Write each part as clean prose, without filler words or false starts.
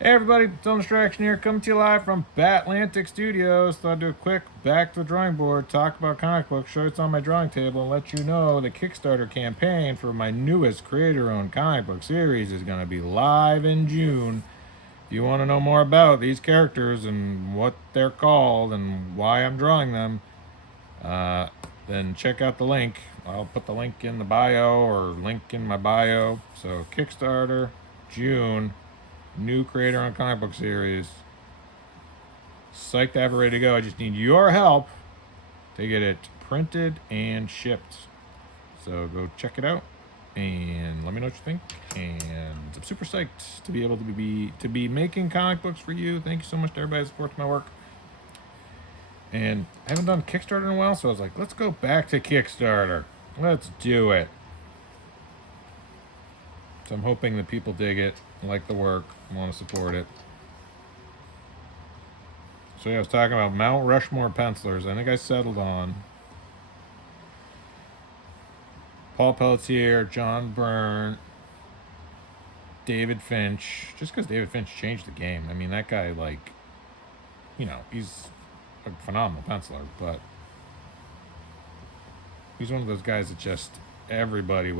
Hey everybody, Film Distraction here, coming to you live from Batlantic Studios. Thought I'd do a quick back to the drawing board, talk about comic books, show it's on my drawing table, and let you know the Kickstarter campaign for my newest creator-owned comic book series is going to be live in June. If you want to know more about these characters and what they're called and why I'm drawing them, uh, then check out the link. I'll put the link in the bio or link in my bio. So Kickstarter, June. New creator on comic book series. Psyched to have it ready to go. I just need your help to get it printed and shipped. So go check it out and let me know what you think. And I'm super psyched to be able to be making comic books for you. Thank you so much to everybody that supports my work. And I haven't done Kickstarter in a while, so I was like, let's go back to Kickstarter. Let's do it. So I'm hoping that people dig it, like the work, want to support it. So yeah, I was talking about Mount Rushmore pencilers. I think I settled on Paul Pelletier, John Byrne, David Finch. Just because David Finch changed the game. I mean, that guy, like, you know, he's a phenomenal penciler, but he's one of those guys that just everybody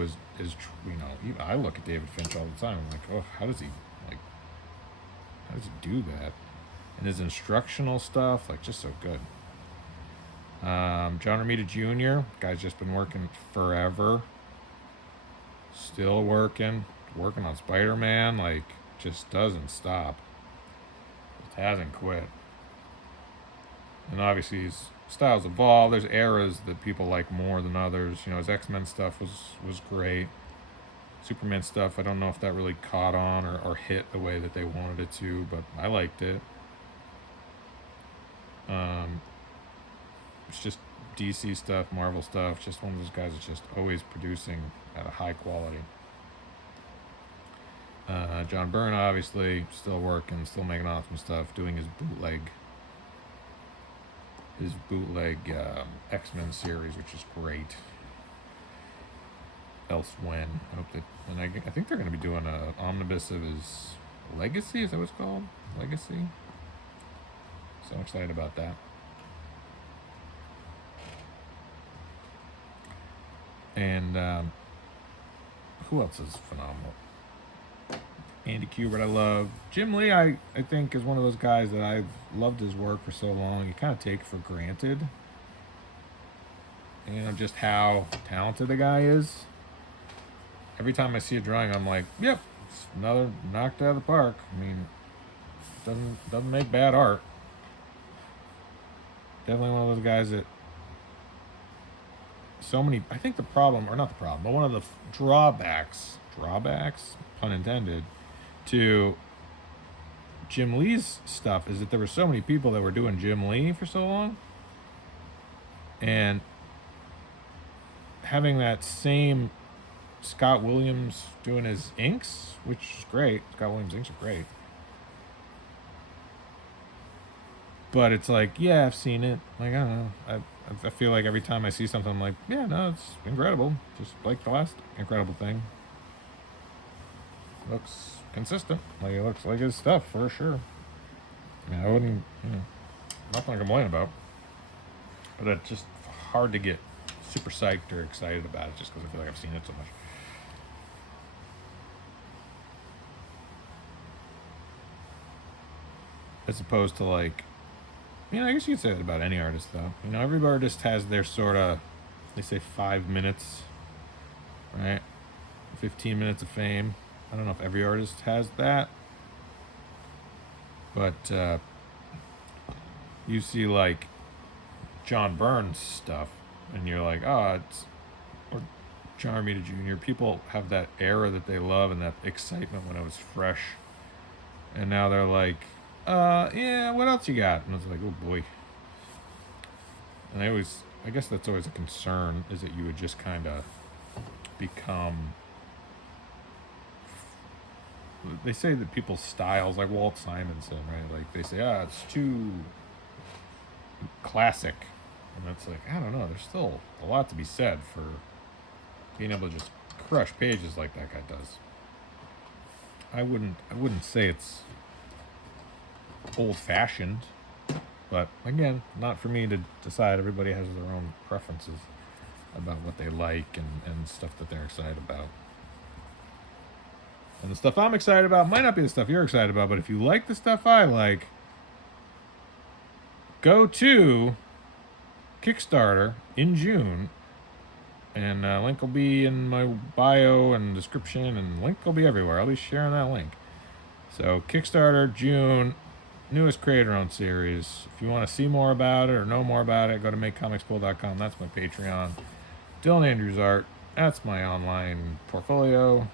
I look at David Finch all the time. I'm like, oh, how does he do that? And his instructional stuff, like, just so good. John Romita Jr., guy's just been working forever. Still working on Spider-Man, like, just doesn't stop. Just hasn't quit. And obviously his styles evolve. There's eras that people like more than others. You know, his X-Men stuff was great. Superman stuff, I don't know if that really caught on or hit the way that they wanted it to, but I liked it. It's just DC stuff, Marvel stuff. Just one of those guys that's just always producing at a high quality. John Byrne, obviously, still working, still making awesome stuff, doing his bootleg X-Men series, which is great. Else when I hope that, and I think they're going to be doing a omnibus of his Legacy. Is that what it's called? Legacy. So I'm excited about that. And who else is phenomenal? Andy Kubert, I love. Jim Lee, I think, is one of those guys that I've loved his work for so long. You kind of take for granted, you know, just how talented the guy is. Every time I see a drawing, I'm like, yep, it's another knocked out of the park. I mean, doesn't make bad art. Definitely one of those guys that I think the problem, or not the problem, but one of the drawbacks, pun intended, to Jim Lee's stuff is that there were so many people that were doing Jim Lee for so long, and having that same Scott Williams doing his inks, which is great. Scott Williams inks are great. But it's like, yeah, I've seen it. Like, I don't know. I feel like every time I see something, I'm like, yeah, no, it's incredible. Just like the last incredible thing. Looks consistent. Like, it looks like his stuff, for sure. I mean, I wouldn't, nothing to complain about. But it's just hard to get super psyched or excited about it just because I feel like I've seen it so much. As opposed to, like, I guess you could say that about any artist, though. You know, every artist has their sort of, they say 5 minutes, right? 15 minutes of fame. I don't know if every artist has that. But you see, like, John Byrne's stuff, and you're like, oh, or John Romita Jr. People have that era that they love and that excitement when it was fresh. And now they're like, yeah, what else you got? And I was like, oh boy. And I guess that's always a concern, is that you would just kind of become, they say that people's styles, like Walt Simonson, right? Like, they say, it's too classic. And that's like, I don't know, there's still a lot to be said for being able to just crush pages like that guy does. I wouldn't say it's old-fashioned. But again, not for me to decide. Everybody has their own preferences about what they like and stuff that they're excited about. And the stuff I'm excited about might not be the stuff you're excited about, but if you like the stuff I like, go to Kickstarter in June, and link will be in my bio and description, and link will be everywhere. I'll be sharing that link. So Kickstarter June, newest creator-owned series. If you want to see more about it or know more about it, go to makecomicscool.com. That's my Patreon. Dylan Andrews Art. That's my online portfolio.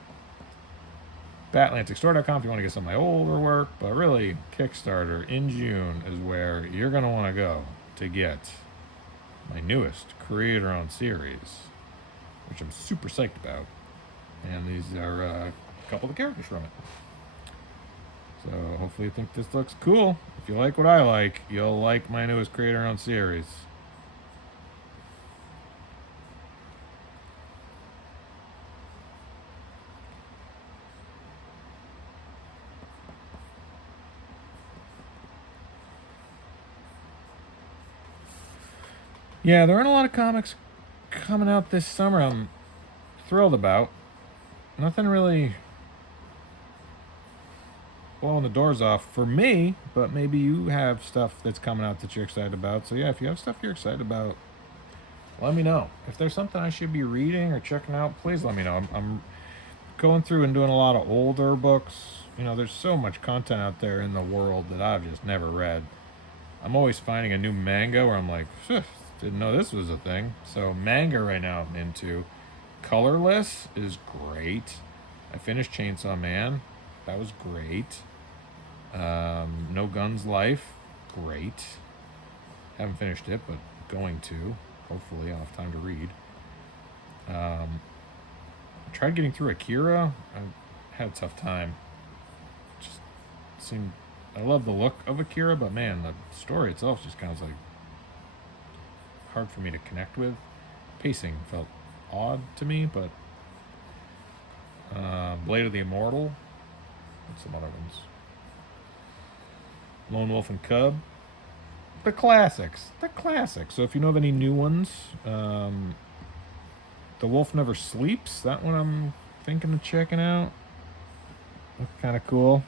BatLanticStore.com if you want to get some of my older work. But really, Kickstarter in June is where you're going to want to go to get my newest creator-owned series, which I'm super psyched about. And these are a couple of the characters from it. So hopefully you think this looks cool. If you like what I like, you'll like my newest creator-owned series. Yeah, there aren't a lot of comics coming out this summer I'm thrilled about. Nothing really blowing the doors off for me, but maybe you have stuff that's coming out that you're excited about. So yeah, if you have stuff you're excited about, let me know. If there's something I should be reading or checking out, please let me know. I'm going through and doing a lot of older books. You know, there's so much content out there in the world that I've just never read. I'm always finding a new manga where I'm like, didn't know this was a thing. So manga right now I'm into. Colorless is great. I finished Chainsaw Man. That was great. No Guns Life, great. Haven't finished it, but going to. Hopefully I'll have time to read. I tried getting through Akira. I had a tough time. Just seemed... I love the look of Akira, but man, the story itself just kind of like hard for me to connect with. Pacing felt odd to me, but Blade of the Immortal and some other ones. Lone Wolf and Cub. The classics. So if you know of any new ones, The Wolf Never Sleeps, that one I'm thinking of checking out. Looks kind of cool.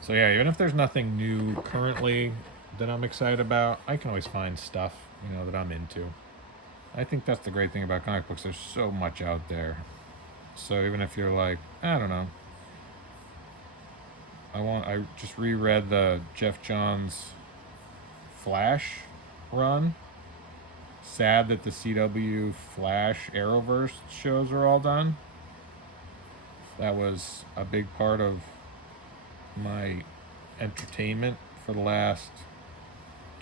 So yeah, even if there's nothing new currently that I'm excited about, I can always find stuff, you know, that I'm into. I think that's the great thing about comic books. There's so much out there. So even if you're like, I don't know, I just reread the Jeff Johns Flash run. Sad that the CW Flash Arrowverse shows are all done. That was a big part of my entertainment for the last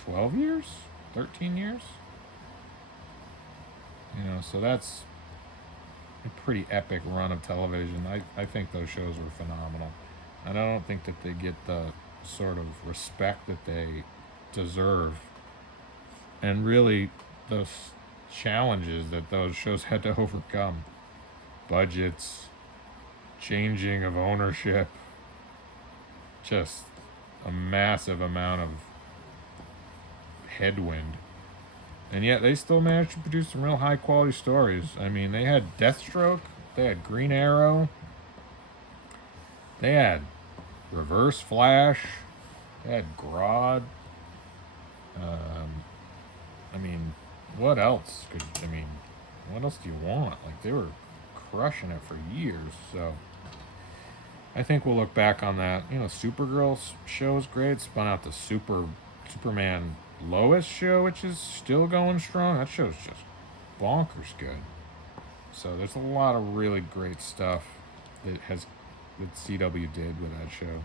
12 years, 13 years. You know, so that's a pretty epic run of television. I think those shows were phenomenal. And I don't think that they get the sort of respect that they deserve. And really, those challenges that those shows had to overcome. Budgets, changing of ownership, just a massive amount of headwind. And yet they still managed to produce some real high quality stories. I mean, they had Deathstroke, they had Green Arrow, they had Reverse Flash, they had Grodd. I mean, what else what else do you want? Like, they were crushing it for years, so I think we'll look back on that. You know, Supergirl's show is great. Spun out the Superman Lois show, which is still going strong. That show's just bonkers good. So there's a lot of really great stuff that CW did with that show.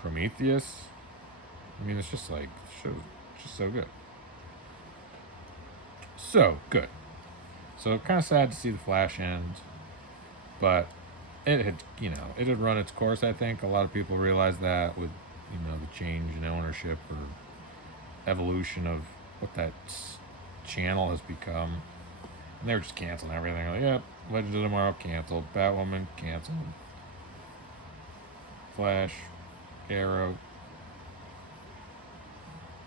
Prometheus. I mean, it's just like, the show's just so good. So good. So kind of sad to see the Flash end, but it had run its course. I think a lot of people realized that with, you know, the change in ownership or evolution of what that channel has become. And they're just canceling everything. Like, yep, Legends of Tomorrow canceled. Batwoman canceled. Flash, Arrow.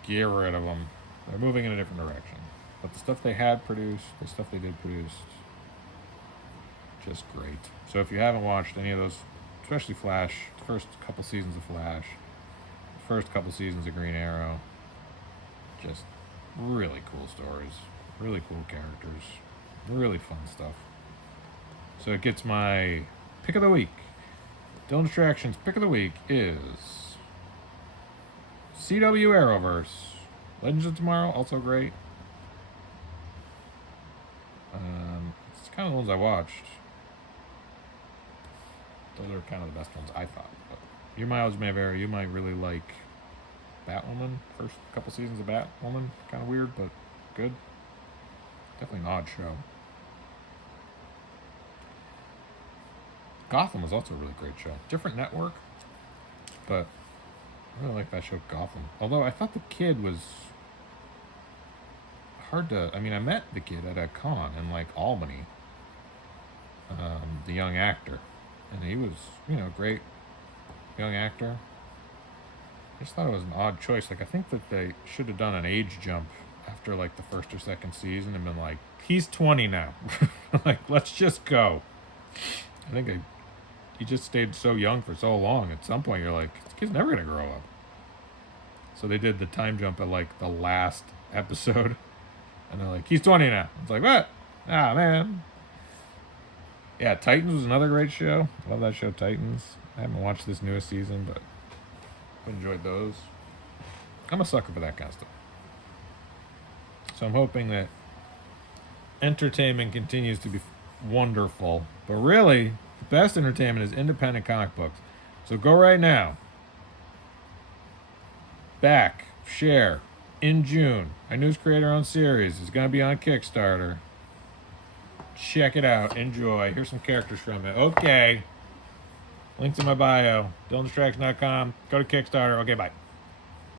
Get rid of them. They're moving in a different direction. But the stuff they had produced, the stuff they did produce, just great. So if you haven't watched any of those, especially Flash, the first couple seasons of Flash, the first couple seasons of Green Arrow, just really cool stories, really cool characters, really fun stuff. So it gets my pick of the week. Dylan Distractions' pick of the week is CW Arrowverse. Legends of Tomorrow, also great. It's kind of the ones I watched. Those are kind of the best ones, I thought. But your mileage may vary. You might really like Batwoman. First couple seasons of Batwoman. Kind of weird, but good. Definitely an odd show. Gotham was also a really great show. Different network, but I really like that show, Gotham. Although I thought the kid was hard to... I mean, I met the kid at a con in, like, Albany. The young actor. And he was, great young actor. I just thought it was an odd choice. Like, I think that they should have done an age jump after, like, the first or second season and been like, he's 20 now. Like, let's just go. I think he just stayed so young for so long. At some point, you're like, this kid's never going to grow up. So they did the time jump at, like, the last episode. And they're like, he's 20 now. It's like, what? Ah, man. Yeah, Titans was another great show. Love that show, Titans. I haven't watched this newest season, but I enjoyed those. I'm a sucker for that kind of stuff. So I'm hoping that entertainment continues to be wonderful. But really, the best entertainment is independent comic books. So go right now. Back, share, in June. My newest creator-owned series is going to be on Kickstarter. Check it out. Enjoy. Here's some characters from it. Okay. Links in my bio. DylanDistraction.com. Go to Kickstarter. Okay, bye.